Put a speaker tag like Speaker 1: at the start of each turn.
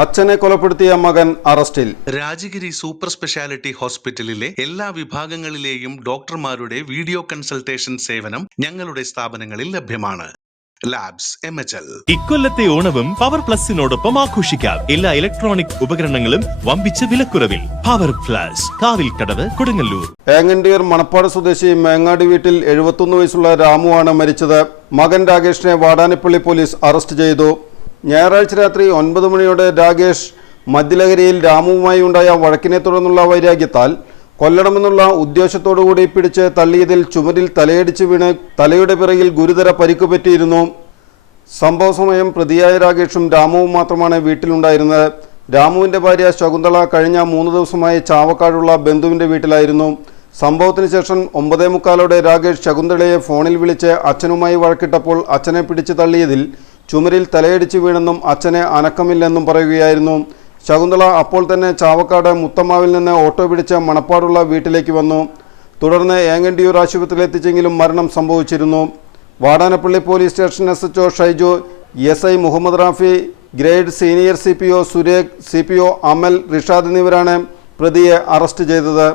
Speaker 1: അച്ഛനെ കൊലപ്പെടുത്തിയ മകൻ അറസ്റ്റിൽ.
Speaker 2: രാജഗിരി സൂപ്പർ സ്പെഷ്യാലിറ്റി ഹോസ്പിറ്റലിലെ എല്ലാ വിഭാഗങ്ങളിലെയും ഡോക്ടർമാരുടെ വീഡിയോ കൺസൾട്ടേഷൻ സേവനം ഞങ്ങളുടെ സ്ഥാപനങ്ങളിൽ ലഭ്യമാണ്. Labs M H L.
Speaker 3: ഇക്കൊല്ലത്തെ ഓണവും പവർ പ്ലസിനോടൊപ്പം ആഘോഷിക്കാം. എല്ലാ ഇലക്ട്രോണിക് ഉപകരണങ്ങളും വമ്പിച്ച വിലക്കുറവിൽ. Power plus Kadavu Kodungallur.
Speaker 1: ഏങ്ങണ്ടിയർ Manappad സ്വദേശി മേങ്ങാടി വീട്ടിൽ എഴുപത്തൊന്ന് വയസ്സുള്ള രാമുവാണ് മരിച്ചത്. മകൻ രാകേഷിനെ വാടാനപ്പള്ളി പോലീസ് അറസ്റ്റ് ചെയ്തു. ഞായറാഴ്ച രാത്രി ഒൻപത് മണിയോടെ രാകേഷ് മദ്യലഹരിയിൽ രാമുവുമായി ഉണ്ടായ വഴക്കിനെ തുടർന്നുള്ള വൈരാഗ്യത്താൽ കൊല്ലണമെന്നുള്ള ഉദ്ദേശത്തോടുകൂടി പിടിച്ച് തള്ളിയതിൽ ചുമരിൽ തലയടിച്ച് വീണ് തലയുടെ പിറകിൽ ഗുരുതര പരിക്കു പറ്റിയിരുന്നു. സംഭവ സമയം പ്രതിയായ രാകേഷും രാമുവും മാത്രമാണ് വീട്ടിലുണ്ടായിരുന്നത്. രാമുവിന്റെ ഭാര്യ ശകുന്തള കഴിഞ്ഞ മൂന്ന് ദിവസമായി ചാവക്കാടുള്ള ബന്ധുവിന്റെ വീട്ടിലായിരുന്നു. സംഭവത്തിന് ശേഷം ഒമ്പതേ മുക്കാലോടെ രാകേഷ് ശകുന്തളയെ ഫോണിൽ വിളിച്ച് അച്ഛനുമായി വഴക്കിട്ടപ്പോൾ അച്ഛനെ പിടിച്ചു തള്ളിയതിൽ ചുമരിൽ തലയടിച്ച് വീണെന്നും അച്ഛനെ അനക്കമില്ലെന്നും പറയുകയായിരുന്നു. ശകുന്തള അപ്പോൾ തന്നെ ചാവക്കാട് മുത്തമ്മാവിൽ നിന്ന് ഓട്ടോ പിടിച്ച മണപ്പാടുള്ള വീട്ടിലേക്ക് വന്നു. തുടർന്ന് ഏങ്ങണ്ടിയൂർ ആശുപത്രിയിൽ എത്തിച്ചെങ്കിലും മരണം സംഭവിച്ചിരുന്നു. Vadanappally police station S H Shaiju S I Muhammad Rafi grade senior C P O Surekh C P O Amal Rishad എന്നിവരാണ് പ്രതിയെ അറസ്റ്റ് ചെയ്തത്.